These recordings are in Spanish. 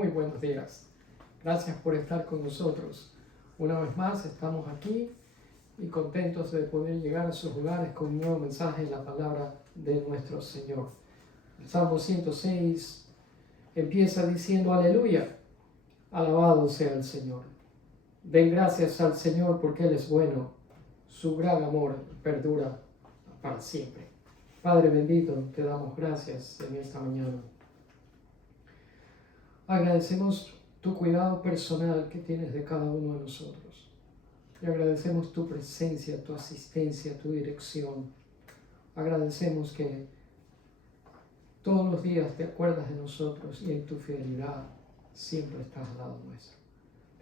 muy buenos días. Gracias por estar con nosotros. Una vez más estamos aquí y contentos de poder llegar a sus hogares con un nuevo mensaje en la palabra de nuestro Señor. El Salmo 106 empieza diciendo: Aleluya, alabado sea el Señor. Den gracias al Señor porque Él es bueno, su gran amor perdura para siempre. Padre bendito, te damos gracias en esta mañana. Agradecemos tu cuidado personal que tienes de cada uno de nosotros. Y agradecemos tu presencia, tu asistencia, tu dirección. Agradecemos que todos los días te acuerdas de nosotros y en tu fidelidad siempre estás al lado nuestro.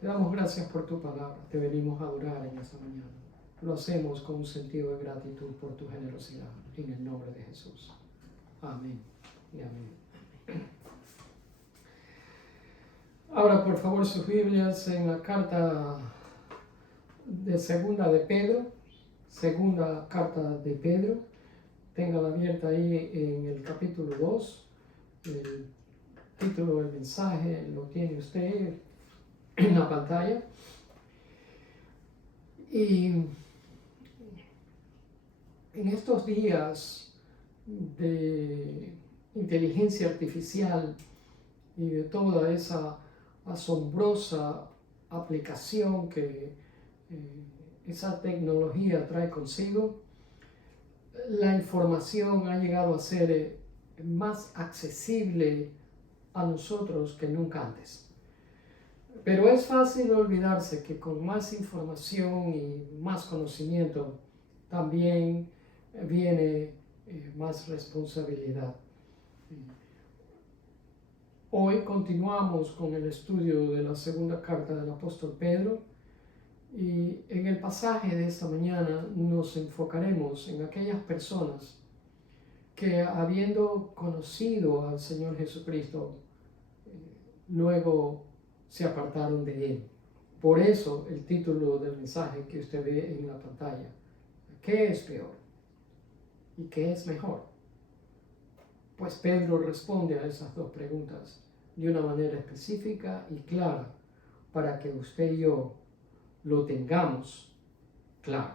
Te damos gracias por tu palabra. Te venimos a adorar en esta mañana. Lo hacemos con un sentido de gratitud por tu generosidad. En el nombre de Jesús. Amén y amén. Ahora, por favor, sus Biblias en la carta de segunda carta de Pedro. Téngala abierta ahí en el capítulo 2. El título del mensaje lo tiene usted en la pantalla. Y en estos días de inteligencia artificial y de toda esa asombrosa aplicación que esa tecnología trae consigo, la información ha llegado a ser más accesible a nosotros que nunca antes. Pero es fácil olvidarse que con más información y más conocimiento también viene más responsabilidad. Hoy continuamos con el estudio de la segunda carta del apóstol Pedro y en el pasaje de esta mañana nos enfocaremos en aquellas personas que, habiendo conocido al Señor Jesucristo, luego se apartaron de Él. Por eso el título del mensaje que usted ve en la pantalla: ¿qué es peor y qué es mejor? Pues Pedro responde a esas dos preguntas de una manera específica y clara para que usted y yo lo tengamos claro.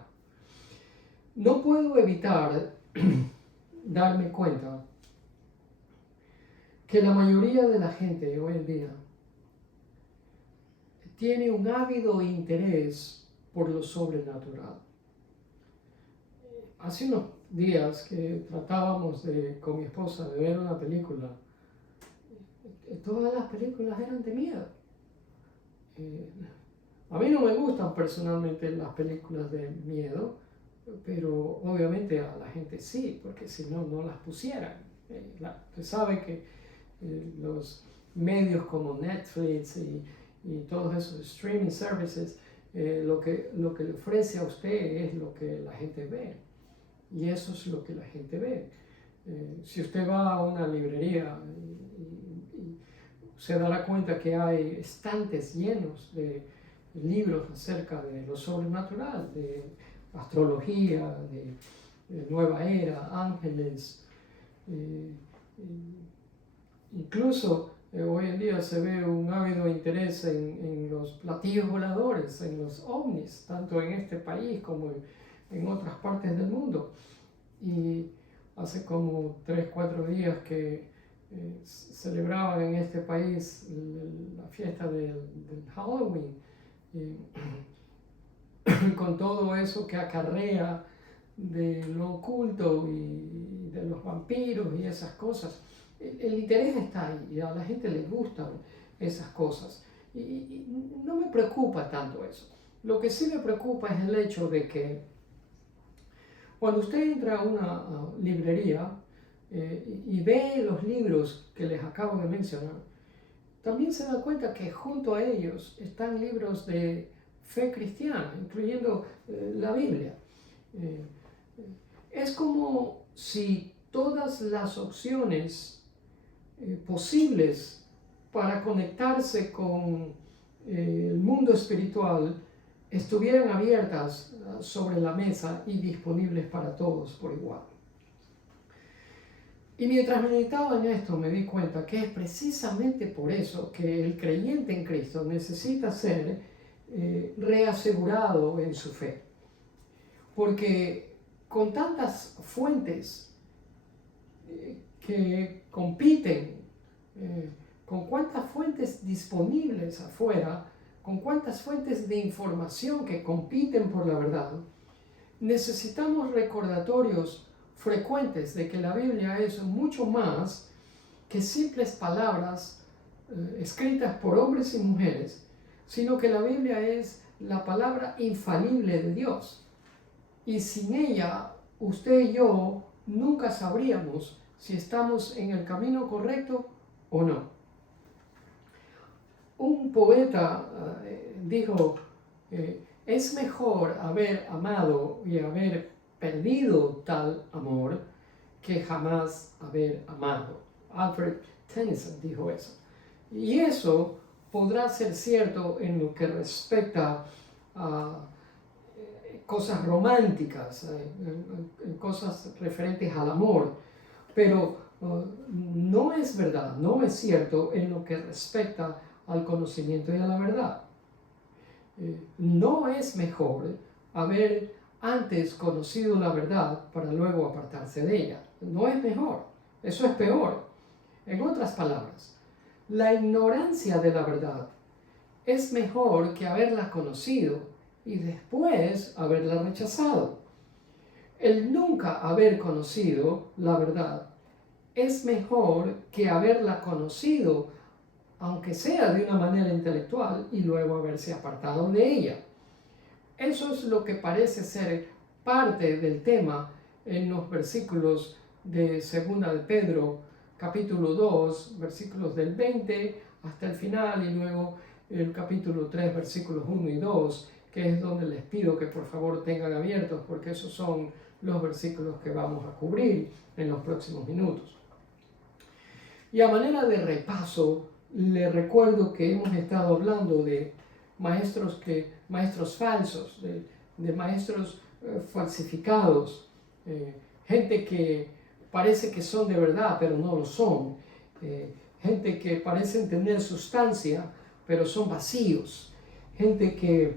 No puedo evitar darme cuenta que la mayoría de la gente hoy en día tiene un ávido interés por lo sobrenatural. Hace unos días que tratábamos con mi esposa de ver una película. Todas las películas eran de miedo. A mí no me gustan personalmente las películas de miedo, pero obviamente a la gente sí, porque si no, no las pusieran. Usted sabe que los medios como Netflix y todos esos streaming services, lo que le ofrece a usted es lo que la gente ve. Y eso es lo que la gente ve. Si usted va a una librería y se dará cuenta que hay estantes llenos de libros acerca de lo sobrenatural, de astrología, de nueva era, ángeles. Incluso hoy en día se ve un ávido interés en los platillos voladores, en los ovnis, tanto en este país como en otras partes del mundo. Y hace como 3-4 días que celebraban en este país la fiesta del Halloween, con todo eso que acarrea de lo oculto y de los vampiros y esas cosas. El interés está ahí y a la gente le gustan esas cosas. Y no me preocupa tanto eso. Lo que sí me preocupa es el hecho de que cuando usted entra a una librería y ve los libros que les acabo de mencionar, también se da cuenta que junto a ellos están libros de fe cristiana, incluyendo la Biblia. Es como si todas las opciones posibles para conectarse con el mundo espiritual estuvieran abiertas sobre la mesa y disponibles para todos por igual. Y mientras meditaba en esto me di cuenta que es precisamente por eso que el creyente en Cristo necesita ser reasegurado en su fe. Porque con tantas fuentes que compiten, con cuántas fuentes disponibles afuera, con cuántas fuentes de información que compiten por la verdad, necesitamos recordatorios frecuentes de que la Biblia es mucho más que simples palabras escritas por hombres y mujeres, sino que la Biblia es la palabra infalible de Dios. Y sin ella, usted y yo nunca sabríamos si estamos en el camino correcto o no. Un poeta dijo, es mejor haber amado y haber perdido tal amor que jamás haber amado. Alfred Tennyson dijo eso. Y eso podrá ser cierto en lo que respecta a cosas románticas, cosas referentes al amor, pero no es verdad, no es cierto en lo que respecta al conocimiento y a la verdad. No es mejor haber antes conocido la verdad para luego apartarse de ella. No es mejor, eso es peor. En otras palabras, la ignorancia de la verdad es mejor que haberla conocido y después haberla rechazado. El nunca haber conocido la verdad es mejor que haberla conocido, aunque sea de una manera intelectual, y luego haberse apartado de ella. Eso es lo que parece ser parte del tema en los versículos de 2 de Pedro, capítulo 2, versículos del 20 hasta el final, y luego el capítulo 3, versículos 1 y 2, que es donde les pido que por favor tengan abiertos, porque esos son los versículos que vamos a cubrir en los próximos minutos. Y a manera de repaso, les recuerdo que hemos estado hablando de maestros falsos, de maestros falsificados, gente que parece que son de verdad, pero no lo son, gente que parecen tener sustancia, pero son vacíos, gente que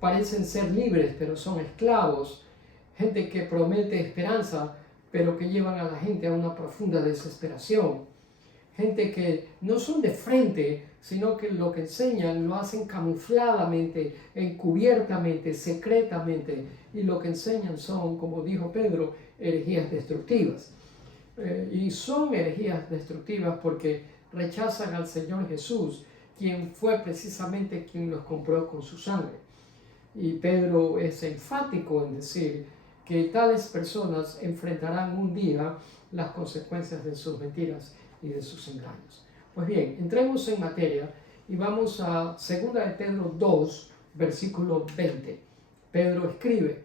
parecen ser libres, pero son esclavos, gente que promete esperanza, pero que llevan a la gente a una profunda desesperación. Gente que no son de frente, sino que lo que enseñan lo hacen camufladamente, encubiertamente, secretamente, y lo que enseñan son, como dijo Pedro, herejías destructivas. Y son herejías destructivas porque rechazan al Señor Jesús, quien fue precisamente quien los compró con su sangre. Y Pedro es enfático en decir que tales personas enfrentarán un día las consecuencias de sus mentiras y de sus engaños. Pues bien, entremos en materia y vamos a 2 de Pedro 2, versículo 20. Pedro escribe,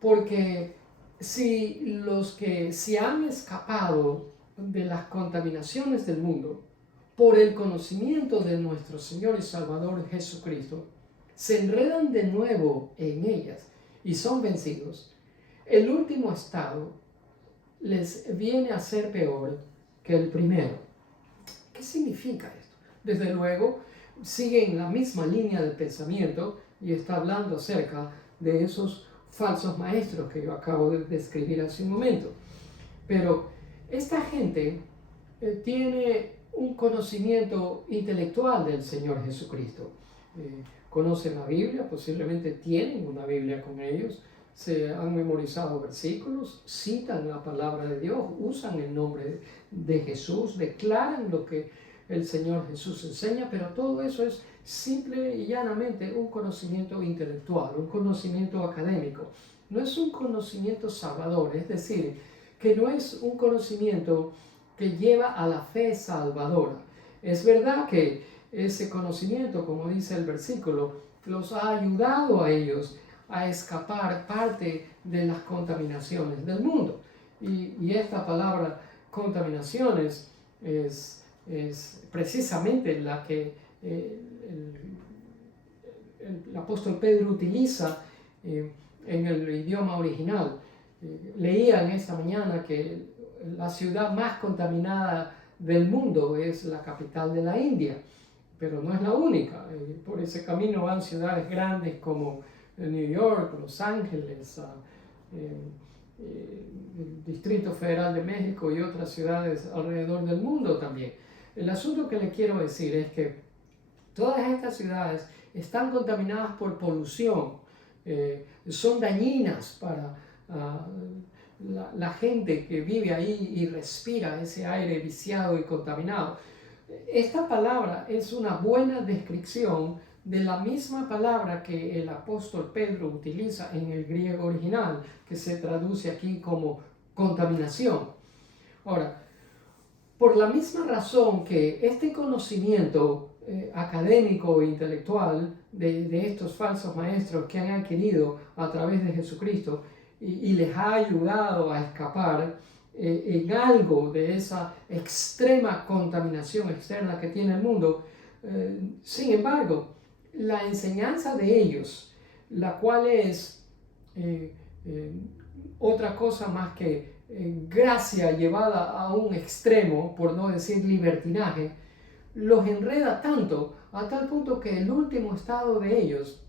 porque si los que se han escapado de las contaminaciones del mundo por el conocimiento de nuestro Señor y Salvador Jesucristo, se enredan de nuevo en ellas y son vencidos, el último estado les viene a ser peor que el primero. ¿Qué significa esto? Desde luego, sigue en la misma línea de pensamiento y está hablando acerca de esos falsos maestros que yo acabo de describir hace un momento. Pero esta gente tiene un conocimiento intelectual del Señor Jesucristo. Conocen la Biblia, posiblemente tienen una Biblia con ellos, se han memorizado versículos, citan la palabra de Dios, usan el nombre de Jesús, declaran lo que el Señor Jesús enseña, pero todo eso es simple y llanamente un conocimiento intelectual, un conocimiento académico. No es un conocimiento salvador, es decir, que no es un conocimiento que lleva a la fe salvadora. Es verdad que ese conocimiento, como dice el versículo, los ha ayudado a ellos a escapar parte de las contaminaciones del mundo. Y esta palabra contaminaciones es precisamente la que el apóstol Pedro utiliza en el idioma original. Leía en esta mañana que la ciudad más contaminada del mundo es la capital de la India, pero no es la única. Por ese camino van ciudades grandes como New York, Los Ángeles, el Distrito Federal de México y otras ciudades alrededor del mundo también. El asunto que le quiero decir es que todas estas ciudades están contaminadas por polución, son dañinas para la gente que vive ahí y respira ese aire viciado y contaminado. Esta palabra es una buena descripción de la misma palabra que el apóstol Pedro utiliza en el griego original, que se traduce aquí como contaminación. Ahora, por la misma razón que este conocimiento académico e intelectual de estos falsos maestros que han adquirido a través de Jesucristo y les ha ayudado a escapar en algo de esa extrema contaminación externa que tiene el mundo, sin embargo, la enseñanza de ellos, la cual es otra cosa más que gracia llevada a un extremo, por no decir libertinaje, los enreda tanto a tal punto que el último estado de ellos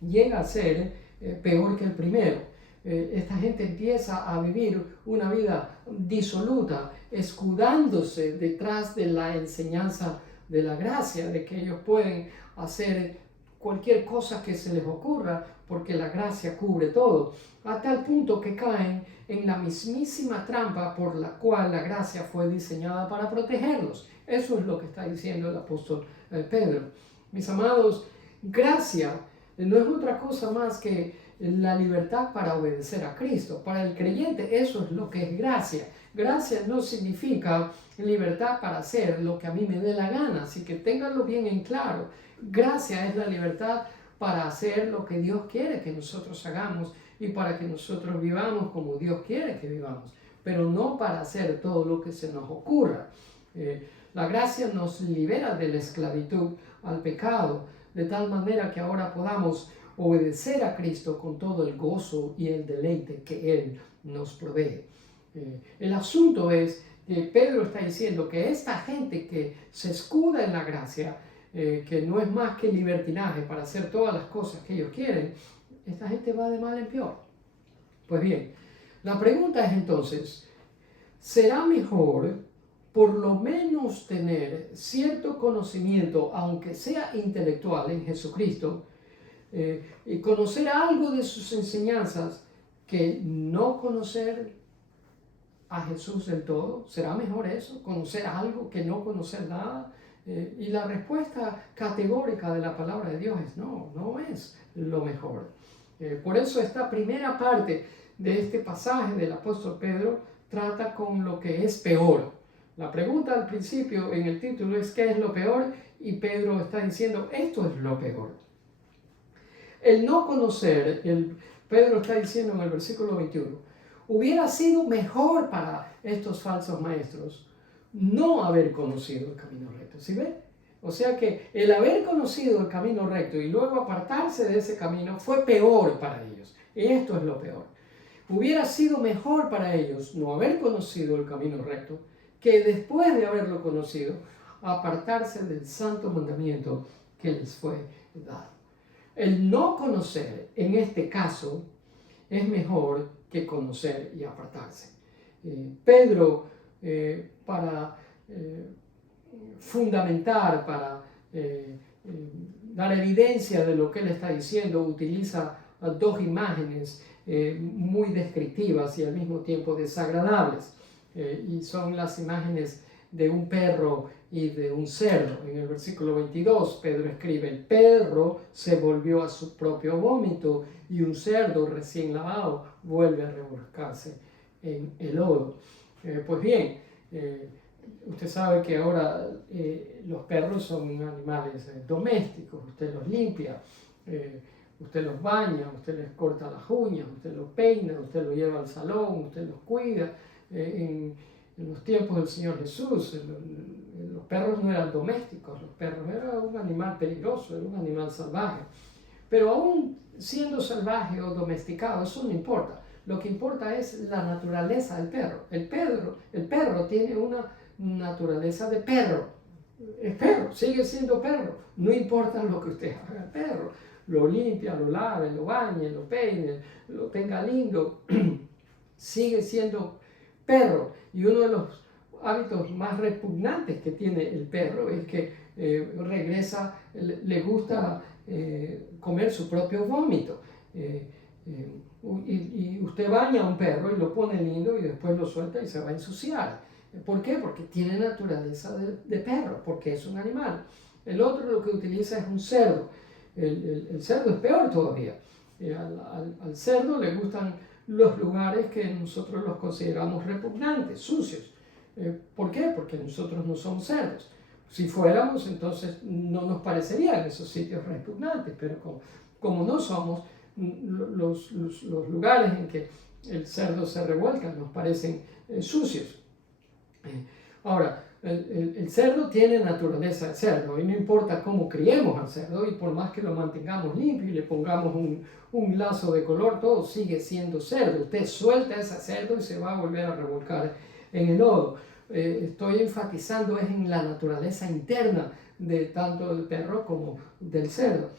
llega a ser peor que el primero. Esta gente empieza a vivir una vida disoluta, escudándose detrás de la enseñanza de la gracia, de que ellos pueden hacer cualquier cosa que se les ocurra porque la gracia cubre todo, a tal punto que caen en la mismísima trampa por la cual la gracia fue diseñada para protegerlos. Eso es lo que está diciendo el apóstol Pedro. Mis amados, gracia no es otra cosa más que la libertad para obedecer a Cristo. Para el creyente eso es lo que es gracia. Gracia no significa libertad para hacer lo que a mí me dé la gana, así que ténganlo bien en claro. Gracia es la libertad para hacer lo que Dios quiere que nosotros hagamos y para que nosotros vivamos como Dios quiere que vivamos, pero no para hacer todo lo que se nos ocurra. La gracia nos libera de la esclavitud al pecado, de tal manera que ahora podamos obedecer a Cristo con todo el gozo y el deleite que Él nos provee. El asunto es que Pedro está diciendo que esta gente que se escuda en la gracia, que no es más que libertinaje para hacer todas las cosas que ellos quieren, esta gente va de mal en peor. Pues bien, la pregunta es entonces, ¿será mejor por lo menos tener cierto conocimiento, aunque sea intelectual, en Jesucristo, y conocer algo de sus enseñanzas, que no conocer a Jesús del todo? ¿Será mejor eso? ¿Conocer algo que no conocer nada? Y la respuesta categórica de la palabra de Dios es no, no es lo mejor. Por eso esta primera parte de este pasaje del apóstol Pedro trata con lo que es peor. La pregunta al principio en el título es ¿qué es lo peor? Y Pedro está diciendo esto es lo peor. El no conocer, Pedro está diciendo en el versículo 21, hubiera sido mejor para estos falsos maestros no haber conocido el camino recto. ¿Sí ven? O sea que el haber conocido el camino recto y luego apartarse de ese camino fue peor para ellos. Y esto es lo peor. Hubiera sido mejor para ellos no haber conocido el camino recto que después de haberlo conocido apartarse del santo mandamiento que les fue dado. El no conocer en este caso es mejor que conocer y apartarse. Pedro, para fundamentar, para dar evidencia de lo que él está diciendo, utiliza dos imágenes muy descriptivas y al mismo tiempo desagradables. Y son las imágenes de un perro y de un cerdo. En el versículo 22, Pedro escribe, el perro se volvió a su propio vómito y un cerdo recién lavado vuelve a revolcarse en el lodo. Pues bien, usted sabe que ahora los perros son animales domésticos, usted los limpia, usted los baña, usted les corta las uñas, usted los peina, usted los lleva al salón, usted los cuida. En los tiempos del Señor Jesús, los perros no eran domésticos, los perros eran un animal peligroso, era un animal salvaje. Pero aún siendo salvaje o domesticado, eso no importa. Lo que importa es la naturaleza del perro. El perro tiene una naturaleza de perro. Es perro, sigue siendo perro. No importa lo que usted haga al perro. Lo limpia, lo lave, lo bañe, lo peine, lo tenga lindo. Sigue siendo perro. Y uno de los hábitos más repugnantes que tiene el perro es que regresa, le gusta comer su propio vómito. Y usted baña a un perro y lo pone lindo y después lo suelta y se va a ensuciar. ¿Por qué? Porque tiene naturaleza de perro, porque es un animal. El otro lo que utiliza es un cerdo. El cerdo es peor todavía. Al cerdo le gustan los lugares que nosotros los consideramos repugnantes, sucios. ¿Por qué? Porque nosotros no somos cerdos. Si fuéramos, entonces no nos parecerían esos sitios repugnantes, pero como no somos, los lugares en que el cerdo se revuelca nos parecen sucios. Ahora, el cerdo tiene naturaleza de cerdo y no importa cómo criemos al cerdo y por más que lo mantengamos limpio y le pongamos un lazo de color, todo sigue siendo cerdo. Usted suelta ese cerdo y se va a volver a revolcar en el lodo. Estoy enfatizando es en la naturaleza interna de tanto del perro como del cerdo.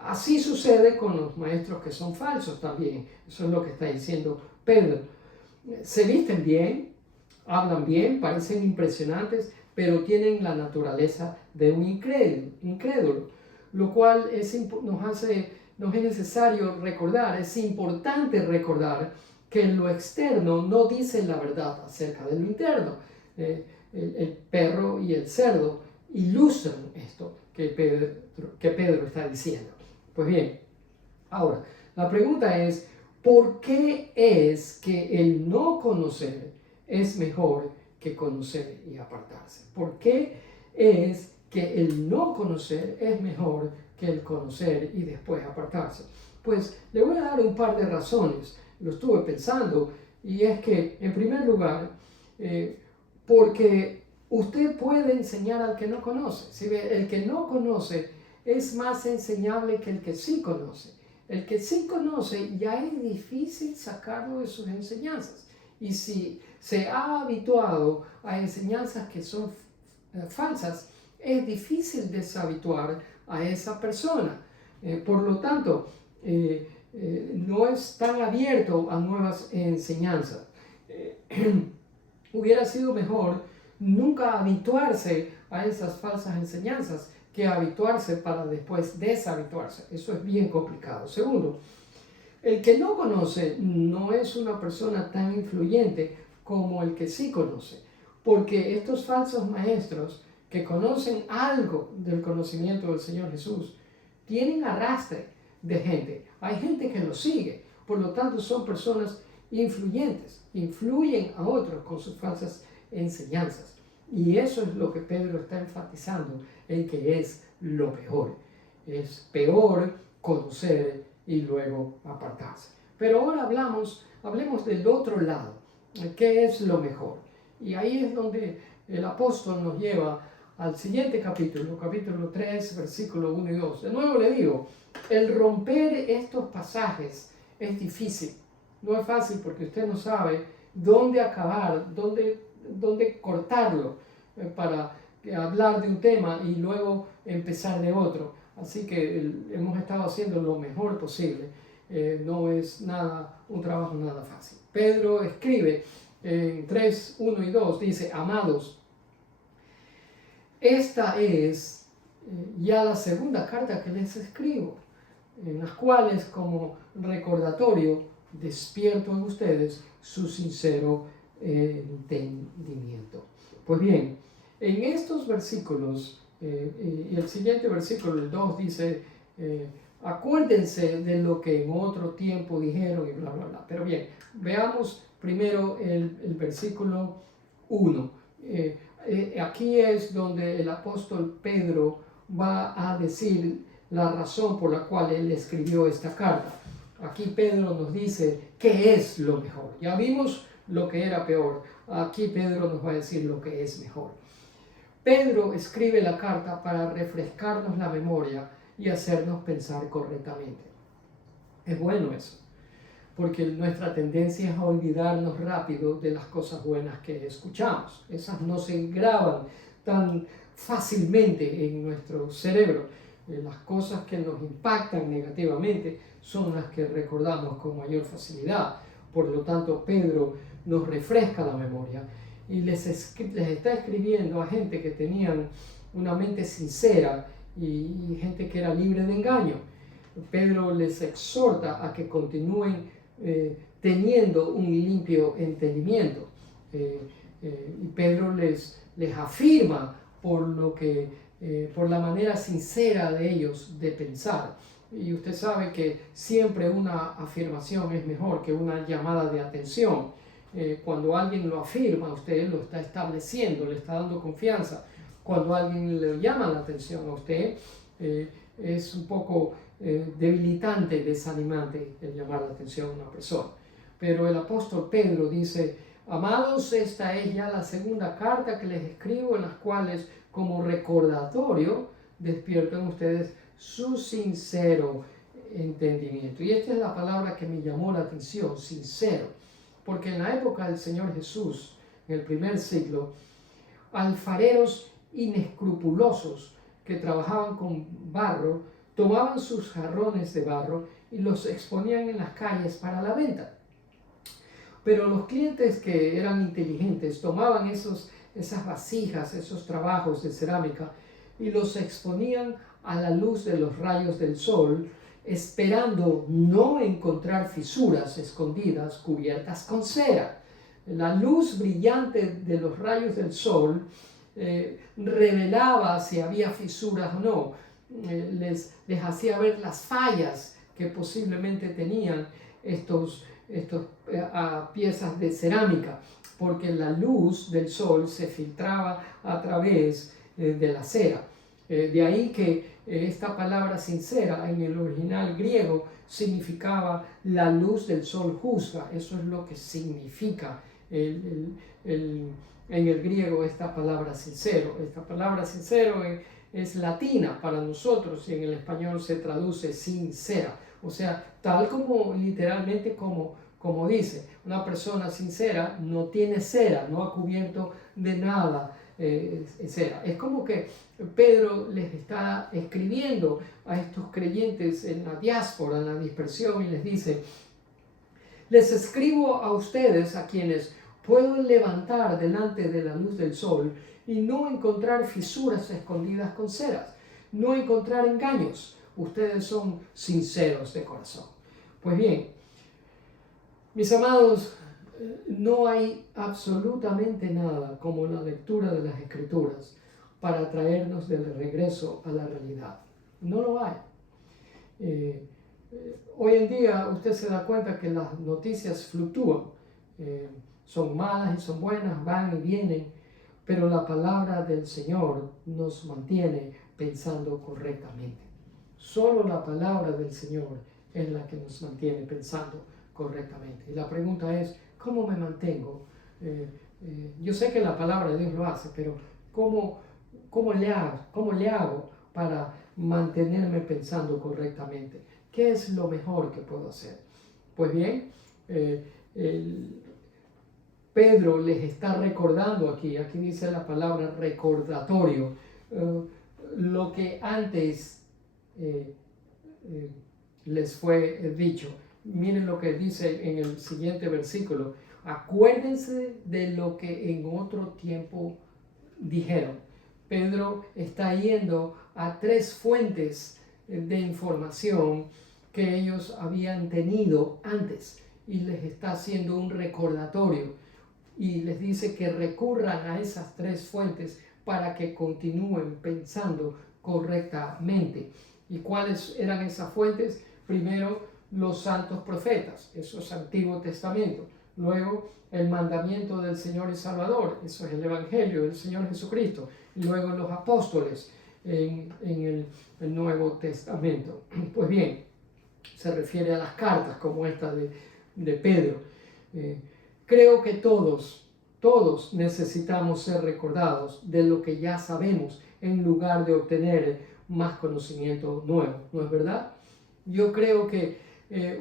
Así sucede con los maestros que son falsos también. Eso es lo que está diciendo Pedro. Se visten bien, hablan bien, parecen impresionantes, pero tienen la naturaleza de un incrédulo, lo cual nos es necesario recordar, es importante recordar que lo externo no dice la verdad acerca de lo interno. El perro y el cerdo ilustran esto que Pedro está diciendo. Pues bien, ahora, la pregunta es, ¿por qué es que el no conocer es mejor que conocer y apartarse? ¿Por qué es que el no conocer es mejor que el conocer y después apartarse? Pues le voy a dar un par de razones. Lo estuve pensando y es que, en primer lugar, porque usted puede enseñar al que no conoce. ¿Sí? El que no conoce es más enseñable que el que sí conoce. El que sí conoce ya es difícil sacarlo de sus enseñanzas. Y si se ha habituado a enseñanzas que son falsas, es difícil deshabituar a esa persona. Por lo tanto, no es tan abierto a nuevas enseñanzas. Hubiera sido mejor nunca habituarse a esas falsas enseñanzas que habituarse para después deshabituarse. Eso es bien complicado. Segundo, el que no conoce no es una persona tan influyente como el que sí conoce, porque estos falsos maestros que conocen algo del conocimiento del Señor Jesús tienen arrastre de gente. Hay gente que los sigue, por lo tanto son personas influyentes, influyen a otros con sus falsas enseñanzas. Y eso es lo que Pedro está enfatizando en que es lo peor. Es peor conocer y luego apartarse. Pero ahora hablemos del otro lado. ¿Qué es lo mejor? Y ahí es donde el apóstol nos lleva al siguiente capítulo 3, versículo 1 y 2. De nuevo le digo, el romper estos pasajes es difícil. No es fácil porque usted no sabe dónde acabar, dónde cortarlo para hablar de un tema y luego empezar de otro. Así que hemos estado haciendo lo mejor posible. No es un trabajo nada fácil. Pedro escribe en 3, 1 y 2, dice, amados, esta es ya la segunda carta que les escribo, en las cuales como recordatorio despierto en ustedes su sincero entendimiento. Pues bien, en estos versículos, y el siguiente versículo, el 2, dice, acuérdense de lo que en otro tiempo dijeron y bla, bla, bla. Pero bien, veamos primero el versículo 1. Aquí es donde el apóstol Pedro va a decir la razón por la cual él escribió esta carta. Aquí Pedro nos dice qué es lo mejor. Ya vimos lo que era peor. Aquí Pedro nos va a decir lo que es mejor. Pedro escribe la carta para refrescarnos la memoria y hacernos pensar correctamente. Es bueno eso, porque nuestra tendencia es a olvidarnos rápido de las cosas buenas que escuchamos. Esas no se graban tan fácilmente en nuestro cerebro. Las cosas que nos impactan negativamente son las que recordamos con mayor facilidad. Por lo tanto, Pedro nos refresca la memoria y les está escribiendo a gente que tenían una mente sincera y gente que era libre de engaño. Pedro les exhorta a que continúen teniendo un limpio entendimiento. Y Pedro les afirma por la manera sincera de ellos de pensar. Y usted sabe que siempre una afirmación es mejor que una llamada de atención. Cuando alguien lo afirma, usted lo está estableciendo, le está dando confianza. Cuando alguien le llama la atención a usted, es un poco debilitante, desanimante el llamar la atención a una persona. Pero el apóstol Pedro dice: amados, esta es ya la segunda carta que les escribo, en las cuales, como recordatorio, despiertan ustedes su sincero entendimiento. Y esta es la palabra que me llamó la atención, sincero, porque en la época del Señor Jesús, en el primer siglo, alfareros inescrupulosos que trabajaban con barro tomaban sus jarrones de barro y los exponían en las calles para la venta. Pero los clientes que eran inteligentes tomaban esas vasijas, esos trabajos de cerámica, y los exponían a la luz de los rayos del sol, esperando no encontrar fisuras escondidas cubiertas con cera. La luz brillante de los rayos del sol revelaba si había fisuras o no. Les hacía ver las fallas que posiblemente tenían estos piezas de cerámica, porque la luz del sol se filtraba a través de la cera. De ahí que esta palabra sincera en el original griego significaba la luz del sol juzga. Eso es lo que significa en el griego esta palabra sincero. Esta palabra sincero es latina para nosotros y en el español se traduce sincera. O sea, tal como literalmente como dice, una persona sincera no tiene cera, no ha cubierto de nada cera. Es como que Pedro les está escribiendo a estos creyentes en la diáspora, en la dispersión, y les dice: les escribo a ustedes, a quienes puedo levantar delante de la luz del sol y no encontrar fisuras escondidas con ceras, no encontrar engaños. Ustedes son sinceros de corazón. Pues bien, mis amados, no hay absolutamente nada como la lectura de las Escrituras para traernos de regreso a la realidad. No lo hay. Hoy en día usted se da cuenta que las noticias fluctúan. Son malas y son buenas, van y vienen, pero la palabra del Señor nos mantiene pensando correctamente. Solo la palabra del Señor es la que nos mantiene pensando correctamente. Y la pregunta es: ¿cómo me mantengo? Yo sé que la palabra de Dios lo hace, pero ¿cómo le hago para mantenerme pensando correctamente? ¿Qué es lo mejor que puedo hacer? Pues bien, Pedro les está recordando aquí dice la palabra recordatorio, lo que antes les fue dicho. Miren lo que dice en el siguiente versículo: acuérdense de lo que en otro tiempo dijeron. Pedro está yendo a tres fuentes de información que ellos habían tenido antes y les está haciendo un recordatorio y les dice que recurran a esas tres fuentes para que continúen pensando correctamente. ¿Y cuáles eran esas fuentes? Primero, los santos profetas, eso es Antiguo Testamento. Luego, el mandamiento del Señor y Salvador, eso es el Evangelio del Señor Jesucristo. Y luego los apóstoles en el Nuevo Testamento. Pues bien, se refiere a las cartas como esta de Pedro. Creo que todos necesitamos ser recordados de lo que ya sabemos en lugar de obtener más conocimiento nuevo, ¿no es verdad? Yo creo que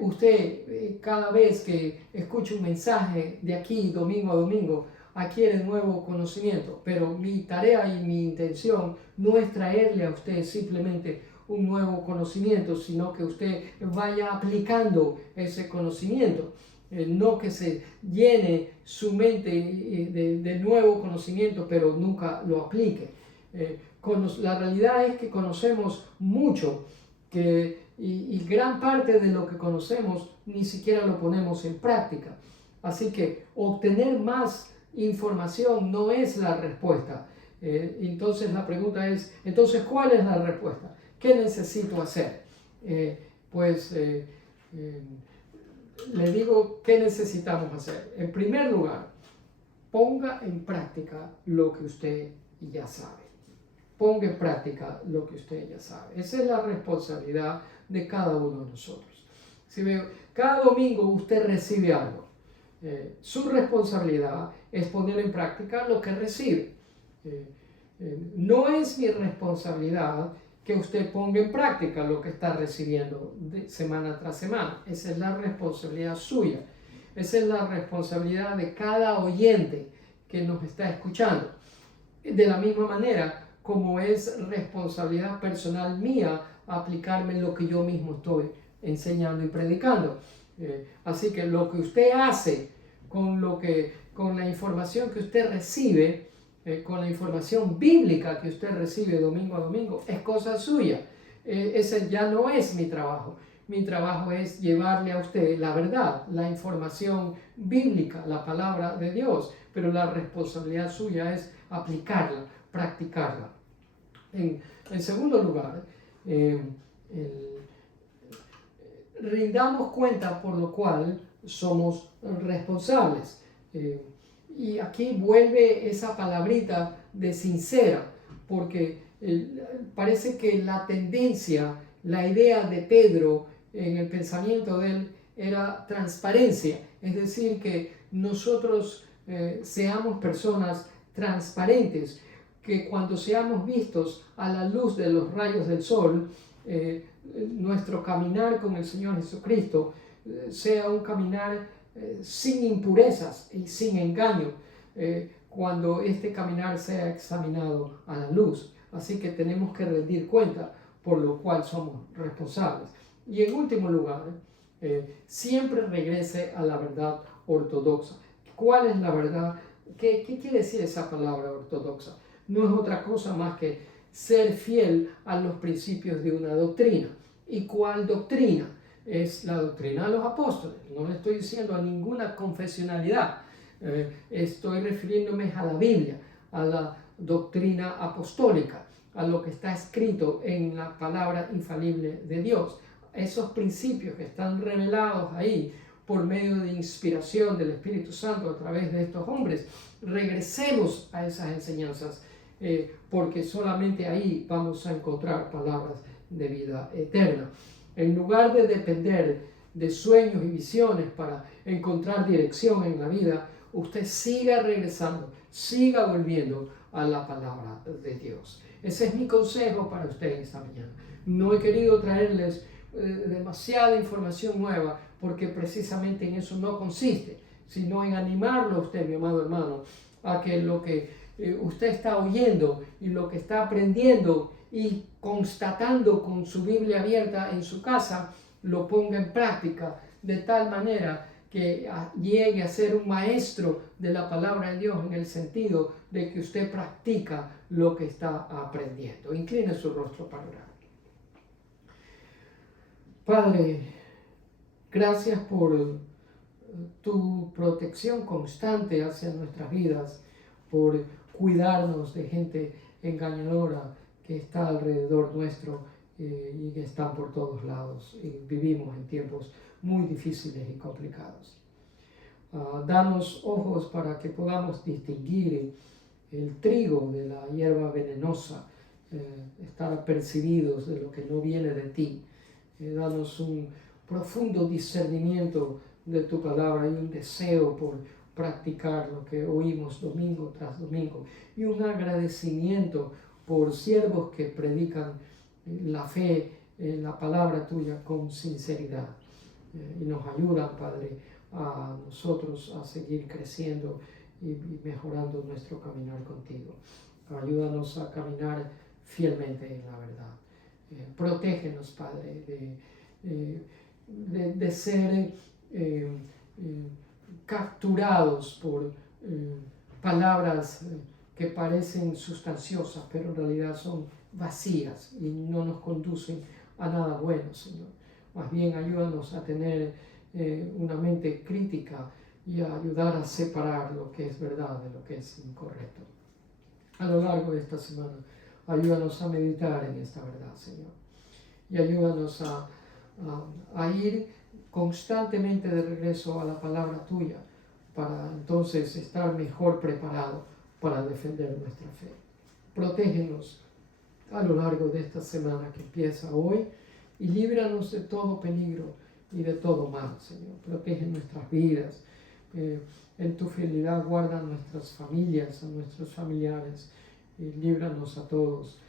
usted cada vez que escucha un mensaje de aquí, domingo a domingo, adquiere nuevo conocimiento, pero mi tarea y mi intención no es traerle a usted simplemente un nuevo conocimiento, sino que usted vaya aplicando ese conocimiento. No que se llene su mente de nuevo conocimiento, pero nunca lo aplique. La realidad es que conocemos mucho, y gran parte de lo que conocemos ni siquiera lo ponemos en práctica. Así que obtener más información no es la respuesta. Entonces la pregunta es, entonces, ¿cuál es la respuesta? ¿Qué necesito hacer? Le digo qué necesitamos hacer. En primer lugar, ponga en práctica lo que usted ya sabe. Ponga en práctica lo que usted ya sabe. Esa es la responsabilidad de cada uno de nosotros. Si veo, cada domingo usted recibe algo. Su responsabilidad es poner en práctica lo que recibe. No es mi responsabilidad que usted ponga en práctica lo que está recibiendo de semana tras semana. Esa es la responsabilidad suya. Esa es la responsabilidad de cada oyente que nos está escuchando. De la misma manera como es responsabilidad personal mía aplicarme en lo que yo mismo estoy enseñando y predicando. Así que lo que usted hace con la información que usted recibe, con la información bíblica que usted recibe domingo a domingo, es cosa suya. Ese ya no es mi trabajo. Mi trabajo es llevarle a usted la verdad, la información bíblica, la palabra de Dios, pero la responsabilidad suya es aplicarla, practicarla. En segundo lugar, rindamos cuenta por lo cual somos responsables. Y aquí vuelve esa palabrita de sincera, porque parece que la tendencia, la idea de Pedro en el pensamiento de él era transparencia, es decir, que nosotros seamos personas transparentes, que cuando seamos vistos a la luz de los rayos del sol, nuestro caminar con el Señor Jesucristo sea un caminar sin impurezas y sin engaño, cuando este caminar sea examinado a la luz. Así que tenemos que rendir cuenta por lo cual somos responsables. Y en último lugar, siempre regrese a la verdad ortodoxa. ¿Cuál es la verdad? ¿Qué quiere decir esa palabra ortodoxa? No es otra cosa más que ser fiel a los principios de una doctrina. ¿Y cuál doctrina? Es la doctrina de los apóstoles. No le estoy diciendo a ninguna confesionalidad. Estoy refiriéndome a la Biblia, a la doctrina apostólica, a lo que está escrito en la palabra infalible de Dios. Esos principios que están revelados ahí por medio de inspiración del Espíritu Santo a través de estos hombres. Regresemos a esas enseñanzas, porque solamente ahí vamos a encontrar palabras de vida eterna. En lugar de depender de sueños y visiones para encontrar dirección en la vida, usted siga regresando, siga volviendo a la palabra de Dios. Ese es mi consejo para usted esta mañana. No he querido traerles demasiada información nueva, porque precisamente en eso no consiste, sino en animarlo a usted, mi amado hermano, a que lo que usted está oyendo y lo que está aprendiendo y constatando con su Biblia abierta en su casa, lo ponga en práctica de tal manera que llegue a ser un maestro de la palabra de Dios, en el sentido de que usted practica lo que está aprendiendo. Incline su rostro para orar. Padre, gracias por tu protección constante hacia nuestras vidas, por cuidarnos de gente engañadora que está alrededor nuestro y que están por todos lados. Y vivimos en tiempos muy difíciles y complicados. Danos ojos para que podamos distinguir el trigo de la hierba venenosa, estar apercibidos de lo que no viene de ti. Danos un profundo discernimiento de tu palabra y un deseo por practicar lo que oímos domingo tras domingo, y un agradecimiento por siervos que predican la fe, la palabra tuya con sinceridad. y nos ayudan, Padre, a nosotros a seguir creciendo y mejorando nuestro caminar contigo. Ayúdanos a caminar fielmente en la verdad. Protégenos, Padre, de ser capturados por palabras que parecen sustanciosas, pero en realidad son vacías y no nos conducen a nada bueno, Señor. Más bien ayúdanos a tener una mente crítica y a ayudar a separar lo que es verdad de lo que es incorrecto. A lo largo de esta semana, ayúdanos a meditar en esta verdad, Señor. Y ayúdanos a ir constantemente de regreso a la palabra tuya, para entonces estar mejor preparado para defender nuestra fe. Protégenos a lo largo de esta semana que empieza hoy y líbranos de todo peligro y de todo mal, Señor. Protege nuestras vidas. En tu fidelidad guarda nuestras familias, a nuestros familiares, y líbranos a todos.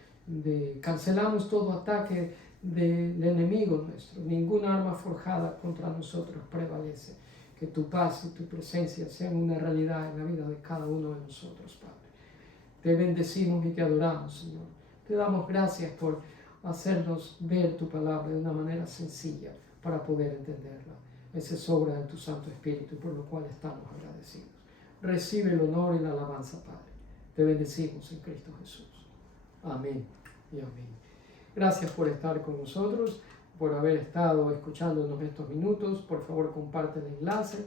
Cancelamos todo ataque del enemigo nuestro. Ninguna arma forjada contra nosotros prevalece. Que tu paz y tu presencia sean una realidad en la vida de cada uno de nosotros, Padre. Te bendecimos y te adoramos, Señor. Te damos gracias por hacernos ver tu palabra de una manera sencilla para poder entenderla. Esa es obra de tu Santo Espíritu, por lo cual estamos agradecidos. Recibe el honor y la alabanza, Padre. Te bendecimos en Cristo Jesús. Amén y amén. Gracias por estar con nosotros, por haber estado escuchándonos estos minutos. Por favor, comparte el enlace.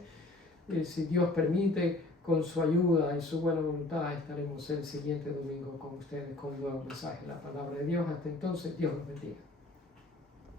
Si Dios permite, con su ayuda y su buena voluntad, estaremos el siguiente domingo con ustedes con un nuevo mensaje de la palabra de Dios. Hasta entonces, Dios los bendiga.